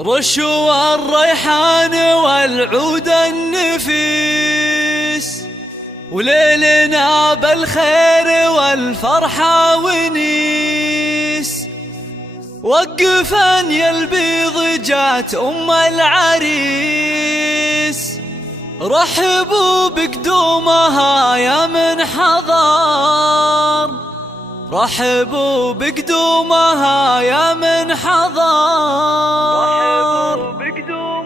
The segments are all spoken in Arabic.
رشوا الريحان والعود النفيس، وليلنا بالخير والفرحة ونيس. وقفا يا البيض جات أم العريس، رحبوا بقدومها يا من حضر، رحبوا بقدومها يا من حضر.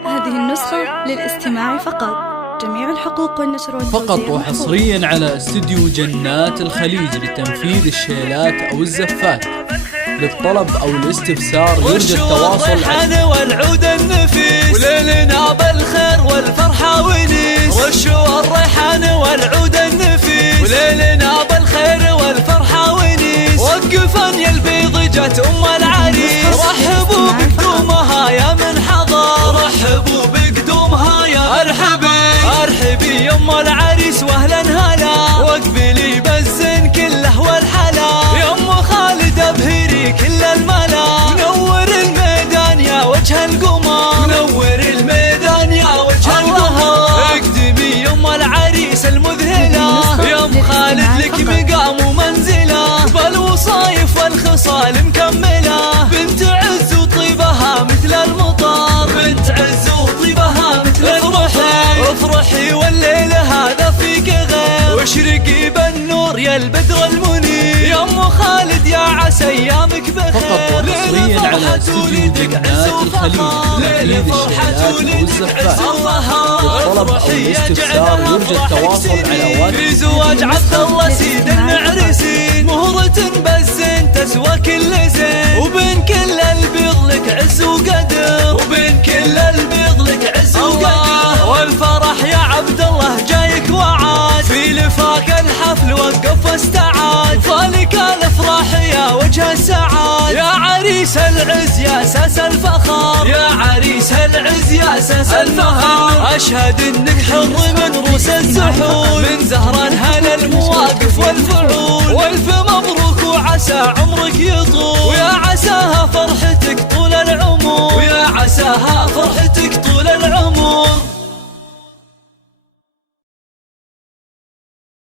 هذه النسخة للاستماع فقط، جميع الحقوق والنشر فقط وحصريا على استديو جنات الخليج لتنفيذ الشيلات أو الزفات. للطلب أو الاستفسار يرجى التواصل على والعود النفيس، وليلنا بالخير والفرحة ونيس. رشوا الريحان والعود النفيس، وليلنا بالخير والفرحة ونيس. وقفا يا البيض جات أم العريس، رحبوا بقدومها يا من حضر، رحبوا بقدومها يا ارحبي يا ام العريس واهلا هلا. واقبلي بالزين كله والحلا، يا ام خالد ابهري كل الملا. منور الميدان يا وجه القمر، منور الميدان يا وجه القمر. اقدمي يا ام العريس المذهله، يا ام خالد لك مقام ومنزله. بالوصايف والخصال مكمله، بنت عز وطيبها مثل المطر، بنت عز وطيبها مثل المطر. افرحي والليل هذا فيك غير، واشرقي بالنور يا البدر المنير. يا ام خالد يا عسى ايامك بخير. فقط وحصريا على استديو جنات الخليج لتنفيذ الشيلات والزفات. للطلب أو الاستفسار يرجى التواصل على واتساب. في زواج عبد الله سيد المعرسين، مهرة بالزين تسوى كل زين. وبين كل البيض لك عز وقدر، وبين كل البيض لك عز وقدر. والفرح يا عبد الله جايك وعاد، في لفاك الحفل وقف واستعاد. فالك الافراح يا وجه السعاد، يا عريس العز يا اساس الفخر، يا عريس العز يا اساس الفخر. اشهد انك حر من روس السحول، من زهر الهنا المواقف والفعول. والف مبروك وعسى عمرك يطول، ويا عساها فرحتك طول العمر، ويا عساها فرحتك